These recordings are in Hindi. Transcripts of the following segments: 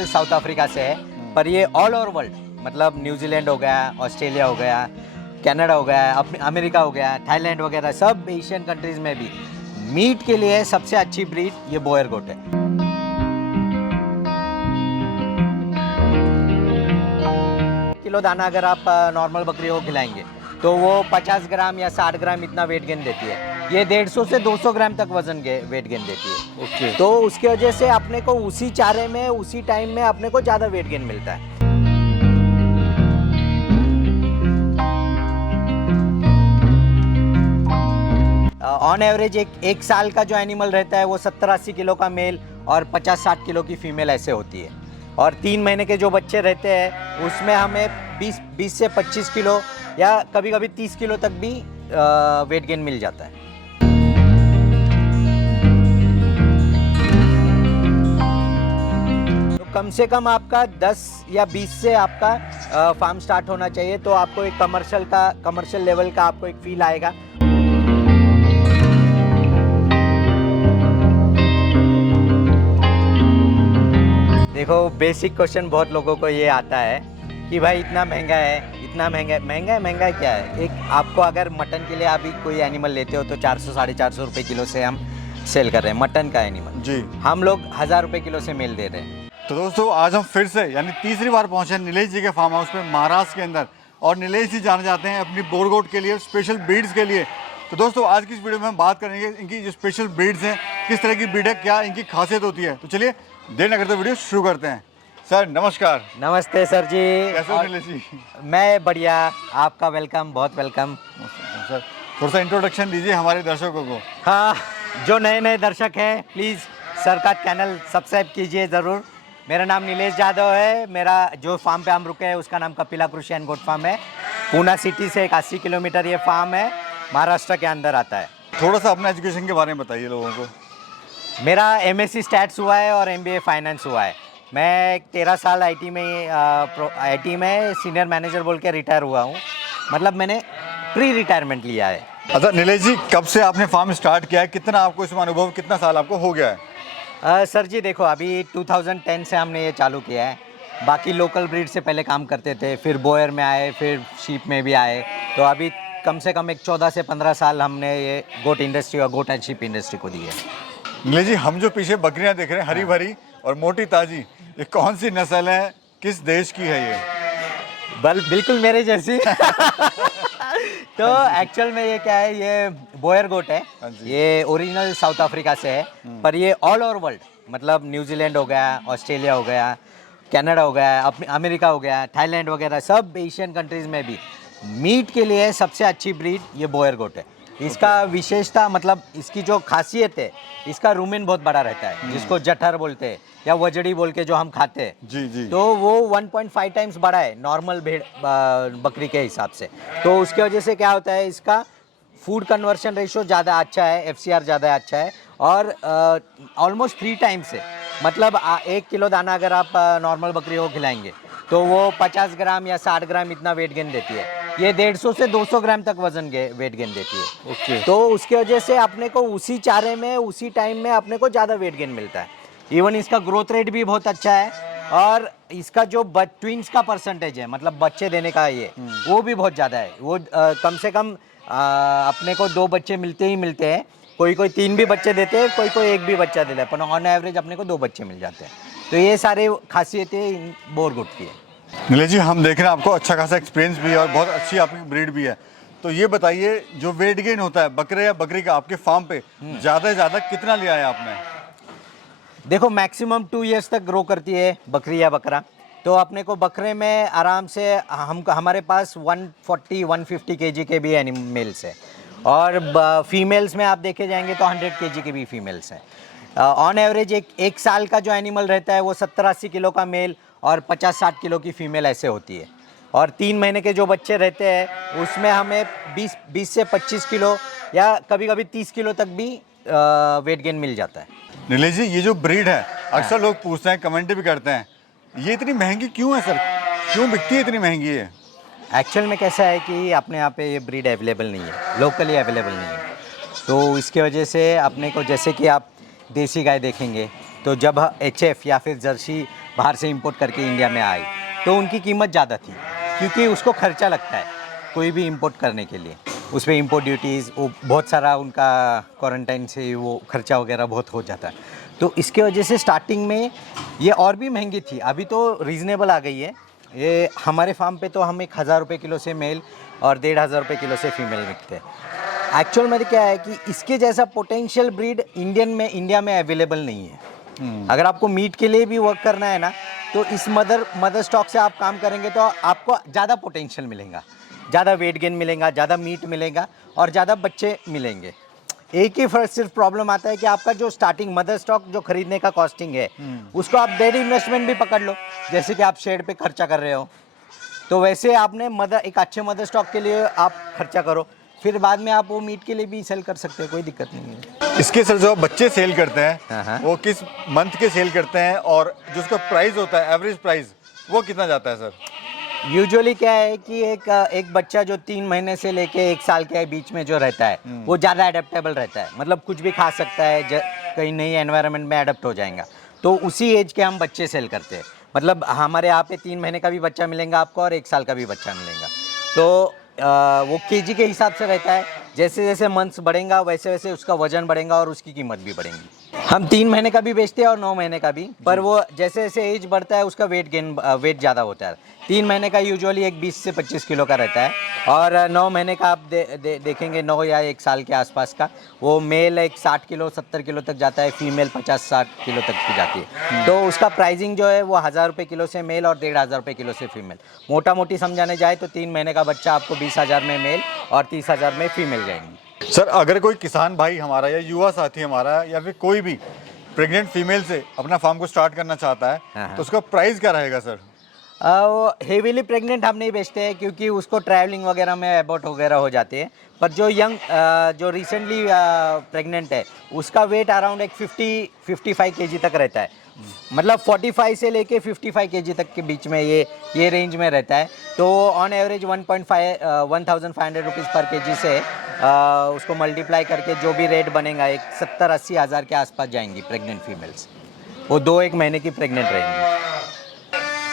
ओरिजिनल साउथ अफ्रीका से है, पर ये ऑल ओवर वर्ल्ड, मतलब न्यूजीलैंड हो गया, ऑस्ट्रेलिया हो गया, कनाडा हो गया, अमेरिका हो गया, थाईलैंड वगैरह सब एशियन कंट्रीज में भी मीट के लिए सबसे अच्छी ब्रीड ये बोयर गोट है। किलो दाना अगर आप नॉर्मल बकरी को खिलाएंगे तो वो 50 ग्राम या 60 ग्राम इतना वेट गेन देती है। ये 150 से 200 ग्राम तक वजन वेट गेन देती है। ओके। तो उसकी वजह से अपने को उसी चारे में उसी टाइम में अपने को ज़्यादा वेट गेन मिलता है। ऑन एवरेज एक साल का जो एनिमल रहता है वो 70-80 किलो का मेल और 50-60 किलो की फीमेल ऐसे होती है। और 3 महीने के जो बच्चे रहते हैं उसमें हमें 20 से 25 किलो या कभी कभी 30 किलो तक भी वेट गेन मिल जाता है। तो कम से कम आपका 10 या 20 से आपका फार्म स्टार्ट होना चाहिए, तो आपको एक कमर्शियल लेवल का आपको एक फील आएगा। देखो, बेसिक क्वेश्चन बहुत लोगों को ये आता है कि भाई इतना महंगा है, इतना महंगा क्या है। एक आपको अगर मटन के लिए अभी कोई एनिमल लेते हो तो 400-450 रुपये किलो से हम सेल कर रहे हैं मटन का एनिमल जी। हम लोग 1000 रुपये किलो से मेल दे रहे हैं। तो दोस्तों आज हम फिर से यानी तीसरी बार पहुंचे हैं नीलेश जी के फार्म हाउस पे महाराष्ट्र के अंदर, और नीलेश जी जाने जाते हैं अपनी बोर गोट के लिए, स्पेशल ब्रीड्स के लिए। तो दोस्तों आज की इस वीडियो में हम बात करेंगे इनकी जो स्पेशल ब्रीड्स हैं, किस तरह की ब्रीड है, क्या इनकी खासियत होती है। तो चलिए देर न करते वीडियो शुरू करते हैं। सर नमस्कार। नमस्ते सर जी। कैसे हो नीलेश जी? मैं बढ़िया, आपका वेलकम, बहुत वेलकम। सर थोड़ा सा इंट्रोडक्शन दीजिए हमारे दर्शकों को। हाँ, जो नए दर्शक हैं प्लीज़ सर का चैनल सब्सक्राइब कीजिए ज़रूर। मेरा नाम नीलेश यादव है। मेरा जो फार्म पे हम रुके हैं उसका नाम कपिला कृषि एंड गोट फार्म है। पूना सिटी से 81 किलोमीटर ये फार्म है, महाराष्ट्र के अंदर आता है। थोड़ा सा अपना एजुकेशन के बारे में बताइए लोगों को। मेरा MSc स्टैट्स हुआ है और MBA फाइनेंस हुआ है। मैं 13 साल IT में सीनियर मैनेजर बोल के रिटायर हुआ हूँ, मतलब मैंने प्री रिटायरमेंट लिया है। अच्छा नीलेश जी, कब से आपने फार्म स्टार्ट किया है, कितना आपको इसमें अनुभव, कितना साल आपको हो गया है? सर जी देखो, अभी 2010 से हमने ये चालू किया है। बाकी लोकल ब्रीड से पहले काम करते थे, फिर बोयर में आए, फिर शीप में भी आए। तो अभी कम से कम एक 14 से 15 साल हमने ये गोट इंडस्ट्री और गोट एंड शीप इंडस्ट्री को दी है। नीलेश जी, हम जो पीछे बकरियां देख रहे हैं हरी भरी और मोटी ताजी, ये कौन सी नस्ल है, किस देश की है ये? बिल्कुल मेरे जैसी। तो एक्चुअल में ये क्या है, ये बोयर गोट है। ये ओरिजिनल साउथ अफ्रीका से है, पर ये ऑल ओवर वर्ल्ड, मतलब न्यूजीलैंड हो गया, ऑस्ट्रेलिया हो गया, कनाडा हो गया, अमेरिका हो गया, थाईलैंड वगैरह सब एशियन कंट्रीज में भी मीट के लिए सबसे अच्छी ब्रीड ये बोयर गोट है। इसका विशेषता, मतलब इसकी जो खासियत है, इसका रूमेन बहुत बड़ा रहता है, जिसको जठर बोलते हैं या वजड़ी बोल के जो हम खाते हैं। जी जी। तो वो 1.5 टाइम्स बड़ा है नॉर्मल भेड़ बकरी के हिसाब से। तो उसकी वजह से क्या होता है, इसका फूड कन्वर्शन रेशो ज़्यादा अच्छा है, FCR ज़्यादा अच्छा है, और ऑलमोस्ट 3 टाइम्स है। मतलब 1 किलो दाना अगर आप नॉर्मल बकरी को खिलाएंगे तो वो 50 ग्राम या 60 ग्राम इतना वेट गेन देती है। ये 150 से 200 ग्राम तक वजन वेट गेन देती है। ओके। तो उसकी वजह से अपने को उसी चारे में उसी टाइम में अपने को ज़्यादा वेट गेन मिलता है। इवन इसका ग्रोथ रेट भी बहुत अच्छा है, और इसका जो ट्विंस का परसेंटेज है, मतलब बच्चे देने का ये, वो भी बहुत ज़्यादा है। वो कम से कम अपने को 2 बच्चे मिलते हैं। कोई 3 भी बच्चे देते हैं, कोई 1 भी बच्चा देता है, पर ऑन एवरेज अपने को 2 बच्चे मिल जाते हैं। तो ये सारे खासियतें इन बोर गोट की है। नीलेश जी, हम देख रहे हैं आपको अच्छा खासा एक्सपीरियंस भी है और बहुत अच्छी आपकी ब्रीड भी है। तो ये बताइए, जो वेट गेन होता है बकरे या बकरी का आपके फार्म पे, ज़्यादा से ज़्यादा कितना लिया है आपने? देखो, मैक्सिमम 2 इयर्स तक ग्रो करती है बकरी या बकरा। तो अपने को बकरे में आराम से हमारे पास 140-150 kg के भी मेल्स है, और फीमेल्स में आप देखे जाएंगे तो 100 kg के भी फीमेल्स हैं। ऑन एवरेज एक साल का जो एनिमल रहता है वो 70-80 किलो का मेल और 50-60 किलो की फीमेल ऐसे होती है। और 3 महीने के जो बच्चे रहते हैं उसमें हमें 20 से 25 किलो या कभी कभी 30 किलो तक भी वेट गेन मिल जाता है। नीलेश जी, ये जो ब्रीड है, अक्सर लोग पूछते हैं, कमेंट भी करते हैं, ये इतनी महंगी क्यों है सर? क्यों बिकती है इतनी महंगी है? एक्चुअल में कैसा है कि अपने यहाँ पे ये ब्रीड अवेलेबल नहीं है, लोकली अवेलेबल नहीं है। तो इसकी वजह से अपने को, जैसे कि आप देसी गाय देखेंगे तो जब HF या फिर जर्सी बाहर से इंपोर्ट करके इंडिया में आई, तो उनकी कीमत ज़्यादा थी, क्योंकि उसको खर्चा लगता है कोई भी इंपोर्ट करने के लिए। उस पर इंपोर्ट ड्यूटीज़, वो बहुत सारा उनका क्वारंटाइन से वो खर्चा वगैरह बहुत हो जाता है। तो इसके वजह से स्टार्टिंग में ये और भी महंगी थी, अभी तो रीज़नेबल आ गई है। ये हमारे फार्म पे तो हम 1,000 रुपये किलो से मेल और 1,500 रुपये किलो से फीमेल बिकते हैं। एक्चुअल में क्या है कि इसके जैसा पोटेंशियल ब्रीड इंडिया में अवेलेबल नहीं है। अगर आपको मीट के लिए भी वर्क करना है ना, तो इस मदर स्टॉक से आप काम करेंगे तो आपको ज़्यादा पोटेंशियल मिलेगा, ज़्यादा वेट गेन मिलेगा, ज़्यादा मीट मिलेगा और ज़्यादा बच्चे मिलेंगे। एक ही सिर्फ प्रॉब्लम आता है कि आपका जो स्टार्टिंग मदर स्टॉक जो खरीदने का कॉस्टिंग है, उसको आप डेड इन्वेस्टमेंट भी पकड़ लो, जैसे कि आप शेड पे खर्चा कर रहे हो, तो वैसे आपने एक अच्छे मदर स्टॉक के लिए आप खर्चा करो, फिर बाद में आप वो मीट के लिए भी सेल कर सकते हो, कोई दिक्कत नहीं है। इसके सर जो बच्चे सेल करते हाँ, हाँ। हैं वो किस मंथ के सेल करते हैं, और जो उसका प्राइस होता है एवरेज प्राइस वो कितना जाता है सर? यूजुअली क्या है कि एक बच्चा जो 3 महीने से लेके 1 साल के बीच में जो रहता है, वो ज़्यादा अडेप्टेबल रहता है, मतलब कुछ भी खा सकता है, कहीं नई एनवायरनमेंट में अडेप्ट हो जाएगा। तो उसी एज के हम बच्चे सेल करते हैं। मतलब हमारे यहाँ पे 3 महीने का भी बच्चा मिलेगा आपको और 1 साल का भी बच्चा मिलेगा। तो वो केजी के हिसाब से रहता है, जैसे जैसे मंथ्स बढ़ेगा वैसे वैसे उसका वजन बढ़ेगा और उसकी कीमत भी बढ़ेगी। हम 3 महीने का भी बेचते हैं और 9 महीने का भी, पर वो जैसे जैसे एज बढ़ता है उसका वेट ज़्यादा होता है। 3 महीने का यूजुअली एक 20 से 25 किलो का रहता है, और 9 महीने का आप देखेंगे 9 या 1 साल के आसपास का, वो मेल एक 60 किलो 70 किलो तक जाता है, फीमेल 50-60 किलो तक की जाती है। तो उसका प्राइसिंग जो है वो 1,000 रुपये किलो से मेल और 1,500 रुपये किलो से फीमेल। मोटा मोटी समझाने जाए तो 3 महीने का बच्चा आपको 20,000 में मेल और 30,000 में फीमेल जाएंगी। सर अगर कोई किसान भाई हमारा या युवा साथी हमारा या फिर कोई भी प्रेग्नेंट फीमेल से अपना फार्म को स्टार्ट करना चाहता है, तो उसका प्राइस क्या रहेगा सर? वो हेवीली प्रेग्नेंट हम नहीं बेचते हैं, क्योंकि उसको ट्रैवलिंग वगैरह में अबॉर्ट वगैरह हो जाते हैं। पर जो यंग जो रिसेंटली प्रेग्नेंट है, उसका वेट अराउंड एक 50-55 केजी तक रहता है। मतलब 45 से लेके 55 केजी तक के बीच में ये रेंज में रहता है। तो ऑन एवरेज 1,500 रुपीज़ पर केजी से उसको मल्टीप्लाई करके जो भी रेट बनेगा, एक 70-80 हज़ार के आसपास जाएंगी प्रेग्नेंट फीमेल्स। वो 2-1 महीने की प्रेग्नेंट रहेंगी।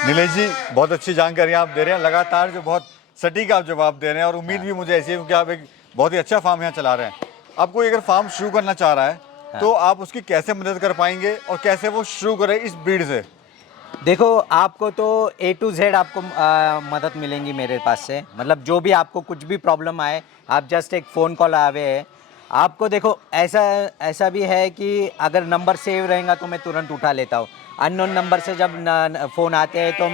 नीलेश जी बहुत अच्छी जानकारी आप दे रहे हैं, लगातार जो बहुत सटीक आप जवाब दे रहे हैं, और उम्मीद भी मुझे ऐसी है क्योंकि आप एक बहुत ही अच्छा फार्म यहाँ चला रहे हैं। आप कोई अगर फार्म शुरू करना चाह रहा है तो आप उसकी कैसे मदद कर पाएंगे और कैसे वो शुरू करे इस ब्रीड से? देखो, आपको तो A to Z आपको मदद मिलेंगी मेरे पास से। मतलब जो भी आपको कुछ भी प्रॉब्लम आए, आप जस्ट एक फ़ोन कॉल आवे है आपको। देखो ऐसा भी है कि अगर नंबर सेव रहेगा तो मैं तुरंत उठा लेता हूँ। अननोन नंबर से जब फ़ोन आते हैं तो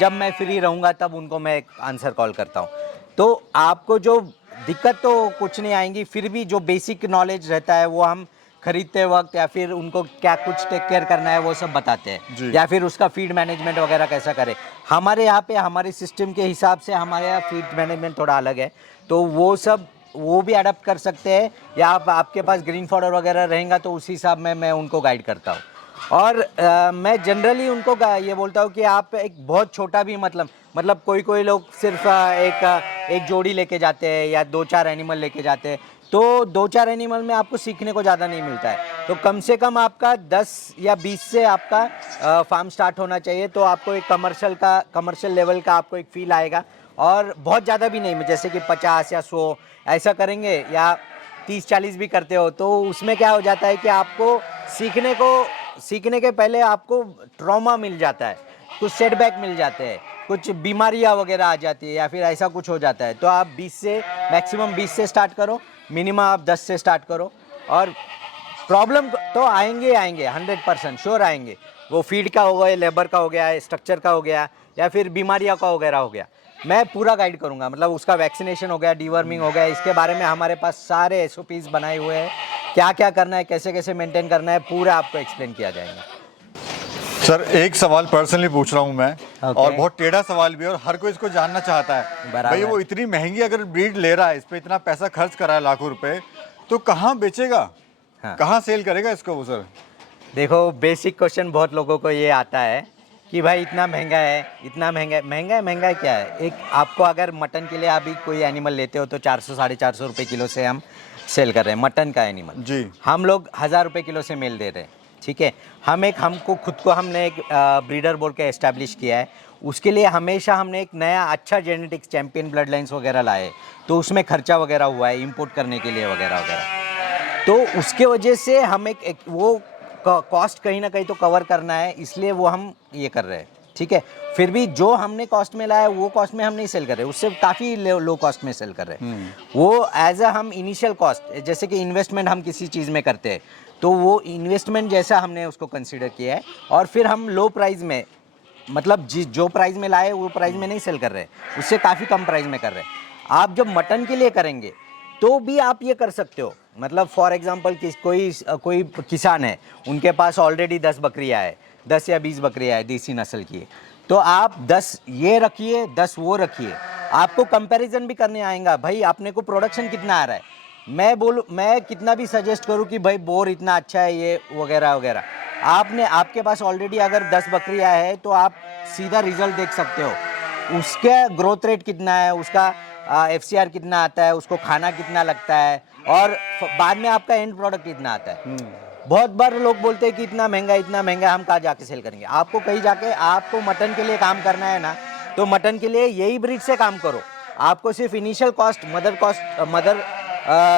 जब मैं फ्री रहूँगा तब उनको मैं आंसर कॉल करता हूँ। तो आपको जो दिक्कत तो कुछ नहीं आएंगी, फिर भी जो बेसिक नॉलेज रहता है वो हम खरीदते वक्त या फिर उनको क्या कुछ टेक केयर करना है वो सब बताते हैं, या फिर उसका फीड मैनेजमेंट वगैरह कैसा करें। हमारे यहाँ पे हमारे सिस्टम के हिसाब से हमारे यहाँ फीड मैनेजमेंट थोड़ा अलग है, तो वो भी अडेप्ट कर सकते हैं, या आपके पास ग्रीन फॉडर वगैरह रहेगा तो उसी हिसाब में मैं उनको गाइड करता हूँ। और मैं जनरली उनको ये बोलता हूँ कि आप एक बहुत छोटा भी मतलब कोई लोग सिर्फ एक जोड़ी लेके जाते हैं या 2-4 एनिमल लेके जाते हैं, तो 2-4 एनिमल में आपको सीखने को ज़्यादा नहीं मिलता है। तो कम से कम आपका 10 या 20 से आपका फार्म स्टार्ट होना चाहिए, तो आपको एक कमर्शियल लेवल का आपको एक फील आएगा। और बहुत ज़्यादा भी नहीं, जैसे कि 50 या 100 ऐसा करेंगे या 30-40 भी करते हो, तो उसमें क्या हो जाता है कि आपको सीखने के पहले आपको ट्रॉमा मिल जाता है, कुछ सेटबैक मिल जाते हैं, कुछ बीमारियां वगैरह आ जाती है या फिर ऐसा कुछ हो जाता है। तो आप मैक्सिमम 20 से स्टार्ट करो, मिनिमम आप 10 से स्टार्ट करो। और प्रॉब्लम तो आएंगे 100% श्योर आएंगे। वो फीड का हो गया, लेबर का हो गया, स्ट्रक्चर का हो गया, या फिर बीमारियों का वगैरह हो गया, मैं पूरा गाइड करूंगा। मतलब उसका वैक्सीनेशन हो गया, डीवर्मिंग हो गया, इसके बारे में हमारे पास सारे SOPs बनाए हुए हैं, क्या क्या करना है, कैसे कैसे मेंटेन करना है, पूरा आपको एक्सप्लेन किया जाएगा। सर एक सवाल पर्सनली पूछ रहा हूँ मैं, और बहुत टेढ़ा सवाल भी है और हर कोई इसको जानना चाहता है। भाई वो इतनी महंगी अगर ब्रीड ले रहा है, इस पे इतना पैसा खर्च कर रहा है, लाखों रुपए, तो कहाँ बेचेगा? कहाँ सेल करेगा इसको वो? सर देखो, बेसिक क्वेश्चन बहुत लोगों को ये आता है कि भाई इतना महंगा है, इतना महंगा क्या है। एक आपको अगर मटन के लिए अभी कोई एनिमल लेते हो तो 400-450 रुपये किलो से हम सेल कर रहे हैं मटन का एनिमल जी। हम लोग 1,000 रुपये किलो से मेल दे रहे हैं, ठीक है। हमको खुद को हमने एक ब्रीडर बोल के एस्टैब्लिश किया है। उसके लिए हमेशा हमने एक नया अच्छा जेनेटिक्स चैंपियन ब्लड लाइन्स वगैरह लाए, तो उसमें खर्चा वगैरह हुआ है इंपोर्ट करने के लिए वगैरह वगैरह। तो उसके वजह से हम एक वो कॉस्ट कहीं ना कहीं तो कवर करना है, इसलिए वो हम ये कर रहे हैं, ठीक है। फिर भी जो हमने कॉस्ट में लाया वो कॉस्ट में हम नहीं सेल कर रहे, उससे काफ़ी लो कॉस्ट में सेल कर रहे हैं। वो एज अ हम इनिशियल कॉस्ट, जैसे कि इन्वेस्टमेंट हम किसी चीज़ में करते हैं, तो वो इन्वेस्टमेंट जैसा हमने उसको कंसिडर किया है, और फिर हम लो प्राइस में, मतलब जो प्राइस में लाए वो प्राइस में नहीं सेल कर रहे, उससे काफ़ी कम प्राइस में कर रहे हैं। आप जब मटन के लिए करेंगे तो भी आप ये कर सकते हो। मतलब फॉर एग्जांपल कोई किसान है, उनके पास ऑलरेडी 10 बकरियां है, 10 या 20 बकरियां है देसी नस्ल की, तो आप 10 ये रखिए, 10 वो रखिए, आपको कंपैरिजन भी करने आएगा भाई अपने को प्रोडक्शन कितना आ रहा है। मैं कितना भी सजेस्ट करूं कि भाई बोर इतना अच्छा है ये वगैरह वगैरह, आपके पास ऑलरेडी अगर 10 बकरियां है तो आप सीधा रिजल्ट देख सकते हो, उसके ग्रोथ रेट कितना है, उसका FCR कितना आता है, उसको खाना कितना लगता है, और बाद में आपका एंड प्रोडक्ट कितना आता है। बहुत बार लोग बोलते हैं कि इतना महंगा हम कहाँ जाके सेल करेंगे। आपको कहीं जाके, आपको मटन के लिए काम करना है ना, तो मटन के लिए यही ब्रीड से काम करो। आपको सिर्फ इनिशियल कॉस्ट मदर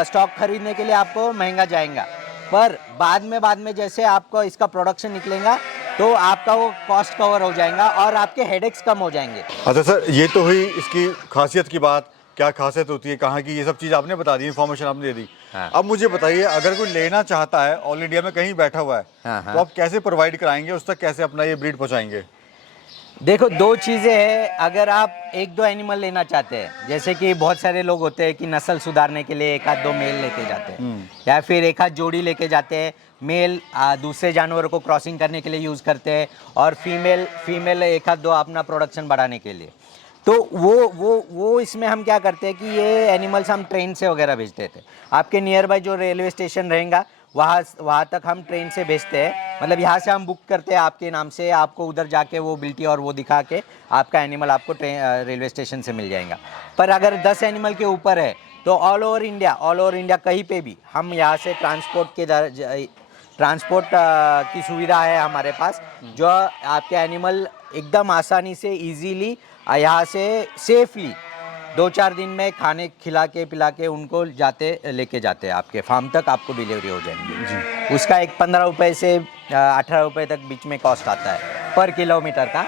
स्टॉक खरीदने के लिए आपको महंगा जाएगा, पर बाद में जैसे आपको इसका प्रोडक्शन निकलेगा तो आपका वो कॉस्ट कवर हो जाएगा और आपके हेडेक्स कम हो जाएंगे। अच्छा सर, ये तो हुई इसकी खासियत की बात, क्या खासियत होती है, कहाँ की, ये सब चीज़ आपने बता दी, इन्फॉर्मेशन आपने दे दी। हाँ। अब मुझे बताइए, अगर कोई लेना चाहता है, ऑल इंडिया में कहीं बैठा हुआ है, हाँ। तो आप कैसे प्रोवाइड कराएंगे, उस तक कैसे अपना ये ब्रीड पहुँचाएंगे? देखो, दो चीज़ें हैं। अगर आप एक दो एनिमल लेना चाहते हैं, जैसे कि बहुत सारे लोग होते हैं कि नस्ल सुधारने के लिए एक आध दो मेल लेके जाते हैं, या फिर एक आध जोड़ी लेके जाते हैं, मेल दूसरे जानवरों को क्रॉसिंग करने के लिए यूज़ करते हैं, और फीमेल एक आध दो अपना प्रोडक्शन बढ़ाने के लिए। तो वो इसमें हम क्या करते हैं कि ये एनिमल्स हम ट्रेन से वगैरह भेजते थे। आपके नियर बाय जो रेलवे स्टेशन रहेगा वहाँ तक हम ट्रेन से भेजते हैं। मतलब यहाँ से हम बुक करते हैं आपके नाम से, आपको उधर जाके वो बिल्टी और वो दिखा के आपका एनिमल आपको रेलवे स्टेशन से मिल जाएगा। पर अगर 10 एनिमल के ऊपर है तो ऑल ओवर इंडिया कहीं पे भी हम यहाँ से ट्रांसपोर्ट की सुविधा है हमारे पास, जो आपके एनिमल एकदम आसानी से ईजीली यहाँ से सेफली 2-4 दिन में खाने खिला के पिला के उनको लेके जाते हैं आपके फार्म तक, आपको डिलीवरी हो जाएंगी जी। उसका एक 15 रुपये से 18 रुपये तक बीच में कॉस्ट आता है पर किलोमीटर का।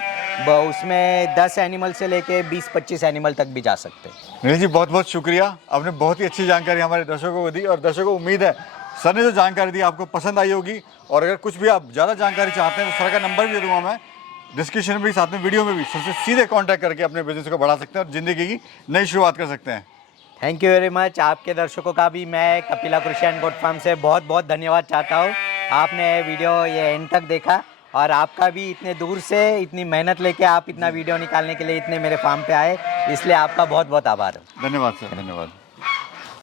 उसमें 10 एनिमल से लेके 20-25 एनिमल तक भी जा सकते हैं। नीरज जी, बहुत बहुत शुक्रिया, आपने बहुत ही अच्छी जानकारी हमारे दर्शकों को दी, और दर्शकों को उम्मीद है सर ने जो जानकारी दी आपको पसंद आई होगी। और अगर कुछ भी आप ज़्यादा जानकारी चाहते हैं तो सर का नंबर भी दे दूँगा मैं डिस्क्रिप्शन में भी, साथ में वीडियो में भी, सर से सीधे कांटेक्ट करके अपने बिजनेस को बढ़ा सकते हैं और ज़िंदगी की नई शुरुआत कर सकते हैं। Thank you very much. आपके दर्शकों का भी मैं कपिला कृषि एंड गोट फार्म से बहुत बहुत धन्यवाद चाहता हूँ। आपने वीडियो ये एंड तक देखा, और आपका भी इतने दूर से इतनी मेहनत लेके आप इतना वीडियो निकालने के लिए इतने मेरे फार्म पे आए, इसलिए आपका बहुत बहुत आभार। धन्यवाद सर, धन्यवाद।